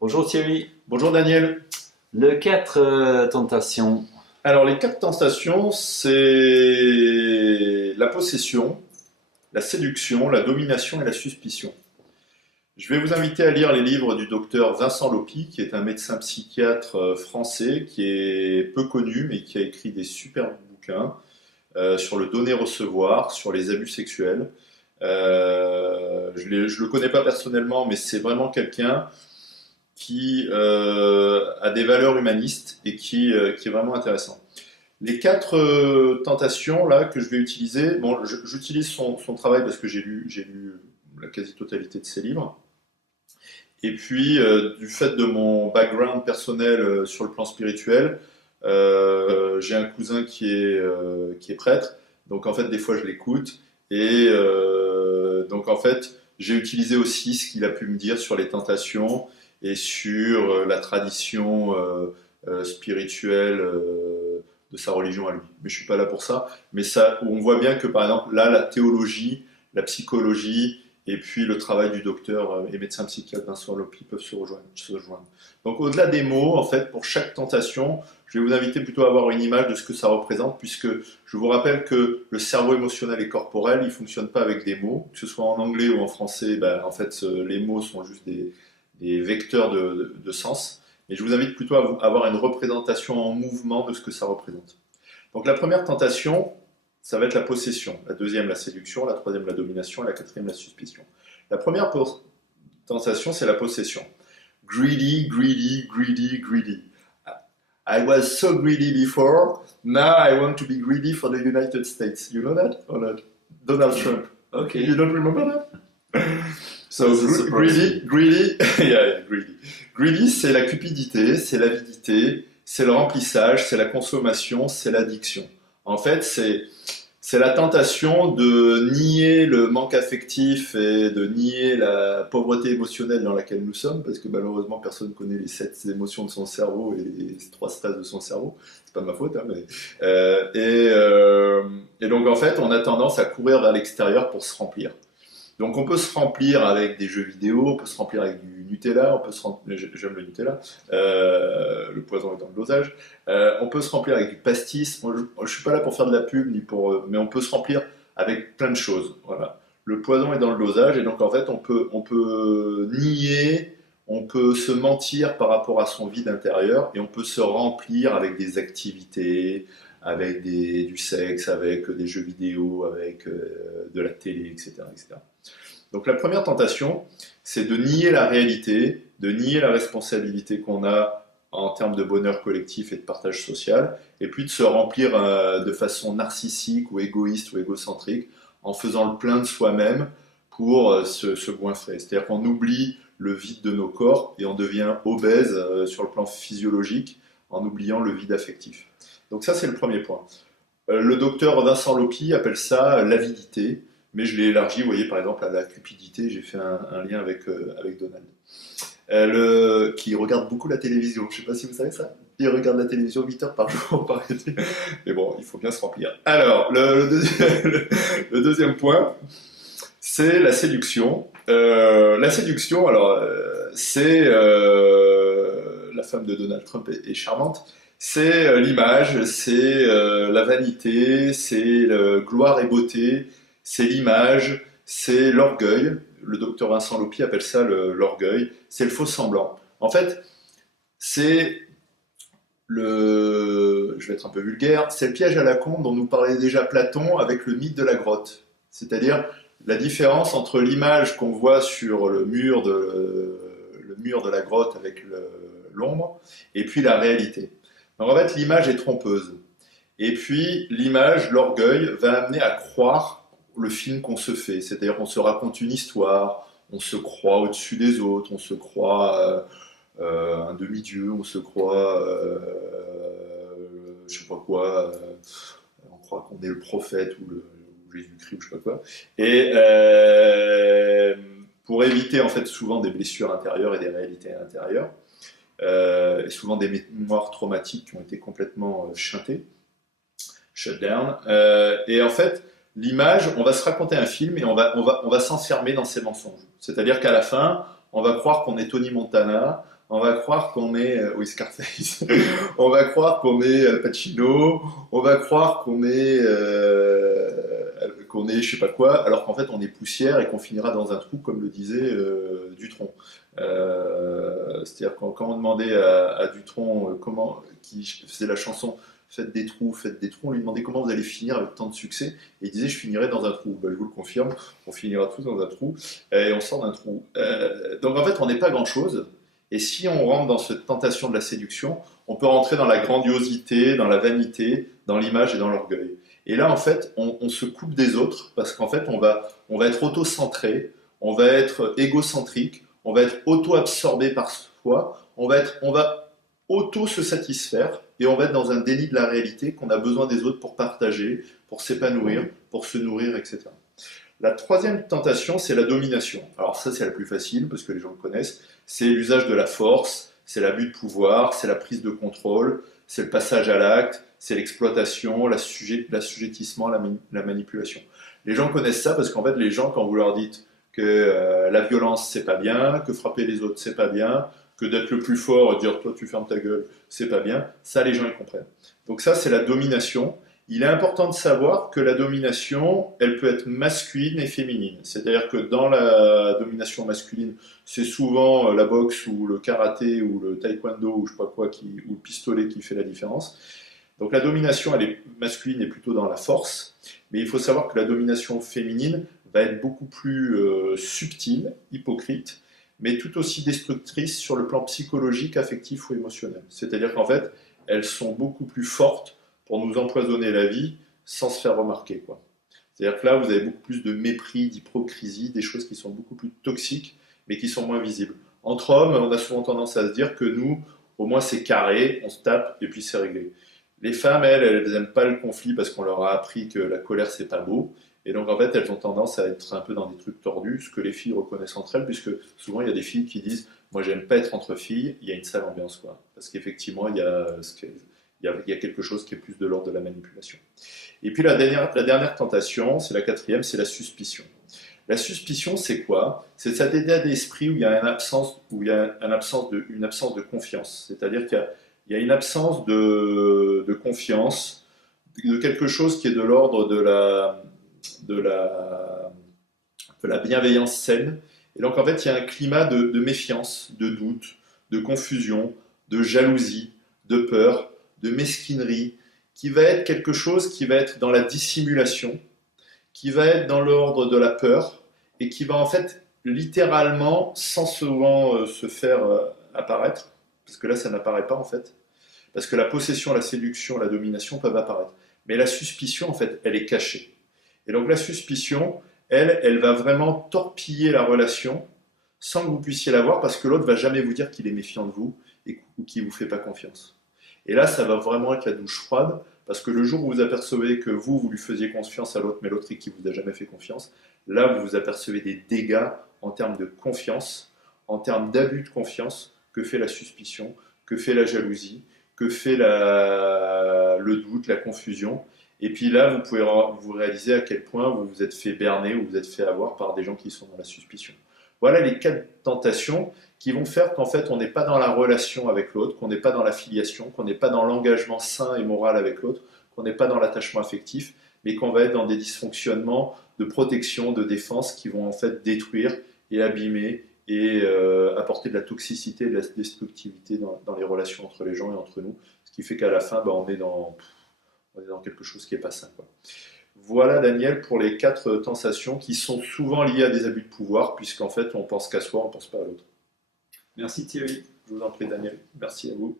Bonjour Thierry. Bonjour Daniel. Le 4 tentations. Alors les quatre tentations, c'est la possession, la séduction, la domination et la suspicion. Je vais vous inviter à lire les livres du docteur Vincent Lopi, qui est un médecin psychiatre français, qui est peu connu, mais qui a écrit des superbes bouquins sur le donner-recevoir, sur les abus sexuels. Je ne le connais pas personnellement, mais c'est vraiment quelqu'un qui a des valeurs humanistes et qui est vraiment intéressant. Les quatre tentations là que je vais utiliser, bon, j'utilise son travail parce que j'ai lu la quasi-totalité de ses livres. Et puis, du fait de mon background personnel sur le plan spirituel, j'ai un cousin qui est prêtre, donc en fait, des fois, je l'écoute. Et donc en fait, j'ai utilisé aussi ce qu'il a pu me dire sur les tentations et sur la tradition spirituelle de sa religion à lui. Mais je suis pas là pour ça. Mais ça, on voit bien que par exemple là, la théologie, la psychologie et puis le travail du docteur et médecin psychiatre Vincent Lopi peuvent se rejoindre. Donc au-delà des mots, en fait, pour chaque tentation, je vais vous inviter plutôt à avoir une image de ce que ça représente, puisque je vous rappelle que le cerveau émotionnel et corporel, il ne fonctionne pas avec des mots, que ce soit en anglais ou en français. Ben, en fait, les mots sont juste des vecteurs de sens. Et je vous invite plutôt à avoir une représentation en mouvement de ce que ça représente. Donc la première tentation, ça va être la possession. La deuxième, la séduction. La troisième, la domination. Et la quatrième, la suspicion. La première tentation, c'est la possession. Greedy, greedy, greedy, greedy. I was so greedy before, now I want to be greedy for the United States. You know that or not? Donald Trump. Okay. You don't remember that? So Greedy. yeah, greedy. Greedy, c'est la cupidité, c'est l'avidité, c'est le remplissage, c'est la consommation, c'est l'addiction. En fait, c'est la tentation de nier le manque affectif et de nier la pauvreté émotionnelle dans laquelle nous sommes, parce que malheureusement personne ne connaît les 7 émotions de son cerveau et les 3 stress de son cerveau. C'est pas de ma faute, hein, mais et donc en fait, on a tendance à courir vers l'extérieur pour se remplir. Donc on peut se remplir avec des jeux vidéo, on peut se remplir avec du Nutella, j'aime le Nutella, le poison est dans le dosage. On peut se remplir avec du pastis. Moi, je ne suis pas là pour faire de la pub, mais on peut se remplir avec plein de choses. Voilà. Le poison est dans le dosage, et donc en fait on peut nier, on peut se mentir par rapport à son vide intérieur, et on peut se remplir avec des activités, avec du sexe, avec des jeux vidéo, avec de la télé, etc., etc. Donc la première tentation, c'est de nier la réalité, de nier la responsabilité qu'on a en termes de bonheur collectif et de partage social, et puis de se remplir de façon narcissique ou égoïste ou égocentrique en faisant le plein de soi-même pour se goinfrer. C'est-à-dire qu'on oublie le vide de nos corps et on devient obèse sur le plan physiologique en oubliant le vide affectif. Donc ça, c'est le premier point. Le docteur Vincent Lopi appelle ça l'avidité, mais je l'ai élargi, vous voyez, par exemple, à la cupidité. J'ai fait un lien avec Donald, qui regarde beaucoup la télévision. Je ne sais pas si vous savez ça. Il regarde la télévision 8 heures par jour, paraît-il. Mais bon, il faut bien se remplir. Alors, le deuxième point, c'est la séduction. La séduction, alors, c'est... la femme de Donald Trump est charmante. C'est l'image, c'est la vanité, c'est gloire et beauté, c'est l'image, c'est l'orgueil. Le docteur Vincent Lopi appelle ça l'orgueil. C'est le faux semblant. En fait, c'est je vais être un peu vulgaire, c'est le piège à la con dont nous parlait déjà Platon avec le mythe de la grotte. C'est-à-dire la différence entre l'image qu'on voit sur le mur de la grotte avec l'ombre et puis la réalité. Donc en fait, l'image est trompeuse. Et puis, l'image, l'orgueil, va amener à croire le film qu'on se fait. C'est-à-dire qu'on se raconte une histoire, on se croit au-dessus des autres, on se croit un demi-dieu, on se croit, je sais pas quoi, on croit qu'on est le prophète ou Jésus-Christ ou je sais pas quoi. Et pour éviter en fait souvent des blessures intérieures et des réalités intérieures, et souvent des mémoires traumatiques qui ont été complètement shut down. Et en fait, l'image, on va se raconter un film et on va s'enfermer dans ces mensonges. C'est-à-dire qu'à la fin, on va croire qu'on est Tony Montana, on va croire qu'on est, oui, Scarface, on va croire qu'on est Al Pacino, on va croire qu'on est je sais pas quoi, alors qu'en fait on est poussière et qu'on finira dans un trou, comme le disait Dutronc. C'est-à-dire quand on demandait à Dutronc qui faisait la chanson faites des trous, on lui demandait comment vous allez finir avec tant de succès, et il disait je finirai dans un trou. Ben, je vous le confirme, on finira tous dans un trou, et on sort d'un trou. Donc en fait on n'est pas grand-chose, et si on rentre dans cette tentation de la séduction, on peut rentrer dans la grandiosité, dans la vanité, dans l'image et dans l'orgueil. Et là en fait on se coupe des autres, parce qu'en fait on va être auto-centré, on va être égocentrique, on va être auto-absorbé par soi, on va auto se satisfaire et on va être dans un déni de la réalité qu'on a besoin des autres pour partager, pour s'épanouir, pour se nourrir, etc. La troisième tentation, c'est la domination. Alors ça, c'est la plus facile parce que les gens le connaissent. C'est l'usage de la force, c'est l'abus de pouvoir, c'est la prise de contrôle, c'est le passage à l'acte, c'est l'exploitation, l'assujettissement, la manipulation. Les gens connaissent ça parce qu'en fait, les gens, quand vous leur dites que la violence, c'est pas bien, que frapper les autres, c'est pas bien, que d'être le plus fort et dire toi tu fermes ta gueule, c'est pas bien, ça les gens ils comprennent. Donc ça c'est la domination. Il est important de savoir que la domination, elle peut être masculine et féminine. C'est-à-dire que dans la domination masculine, c'est souvent la boxe ou le karaté ou le taekwondo ou je sais pas quoi, ou le pistolet qui fait la différence. Donc la domination, elle est masculine et plutôt dans la force, mais il faut savoir que la domination féminine va être beaucoup plus subtile, hypocrite, mais tout aussi destructrices sur le plan psychologique, affectif ou émotionnel. C'est-à-dire qu'en fait, elles sont beaucoup plus fortes pour nous empoisonner la vie sans se faire remarquer, quoi. C'est-à-dire que là, vous avez beaucoup plus de mépris, d'hypocrisie, des choses qui sont beaucoup plus toxiques, mais qui sont moins visibles. Entre hommes, on a souvent tendance à se dire que nous, au moins c'est carré, on se tape et puis c'est réglé. Les femmes, elles n'aiment pas le conflit parce qu'on leur a appris que la colère, c'est pas beau. Et donc, en fait, elles ont tendance à être un peu dans des trucs tordus, ce que les filles reconnaissent entre elles, puisque souvent, il y a des filles qui disent « Moi, j'aime pas être entre filles, il y a une sale ambiance, quoi. » Parce qu'effectivement, il y a quelque chose qui est plus de l'ordre de la manipulation. Et puis, la dernière tentation, c'est la quatrième, c'est la suspicion. La suspicion, c'est quoi? C'est cet état d'esprit où il y a une absence de confiance. C'est-à-dire qu'il y a une absence de confiance, de quelque chose qui est de l'ordre de la bienveillance saine. Et donc en fait, il y a un climat de méfiance, de doute, de confusion, de jalousie, de peur, de mesquinerie, qui va être quelque chose qui va être dans la dissimulation, qui va être dans l'ordre de la peur, et qui va en fait littéralement, sans souvent se faire apparaître, parce que là ça n'apparaît pas en fait, parce que la possession, la séduction, la domination peuvent apparaître. Mais la suspicion en fait, elle est cachée. Et donc la suspicion, elle va vraiment torpiller la relation sans que vous puissiez la voir parce que l'autre va jamais vous dire qu'il est méfiant de vous ou qu'il ne vous fait pas confiance. Et là, ça va vraiment être la douche froide parce que le jour où vous apercevez que vous lui faisiez confiance à l'autre, mais l'autre qui vous a jamais fait confiance, là, vous vous apercevez des dégâts en termes de confiance, en termes d'abus de confiance que fait la suspicion, que fait la jalousie, que fait le doute, la confusion. Et puis là, vous pouvez vous réaliser à quel point vous vous êtes fait berner ou vous êtes fait avoir par des gens qui sont dans la suspicion. Voilà les 4 tentations qui vont faire qu'en fait, on n'est pas dans la relation avec l'autre, qu'on n'est pas dans la filiation, qu'on n'est pas dans l'engagement sain et moral avec l'autre, qu'on n'est pas dans l'attachement affectif, mais qu'on va être dans des dysfonctionnements de protection, de défense qui vont en fait détruire et abîmer et apporter de la toxicité et de la destructivité dans les relations entre les gens et entre nous, ce qui fait qu'à la fin, on est dans quelque chose qui n'est pas sain, quoi. Voilà Daniel pour les 4 tentations qui sont souvent liées à des abus de pouvoir, puisqu'en fait on pense qu'à soi, on ne pense pas à l'autre. Merci Thierry. Je vous en prie Daniel, merci à vous.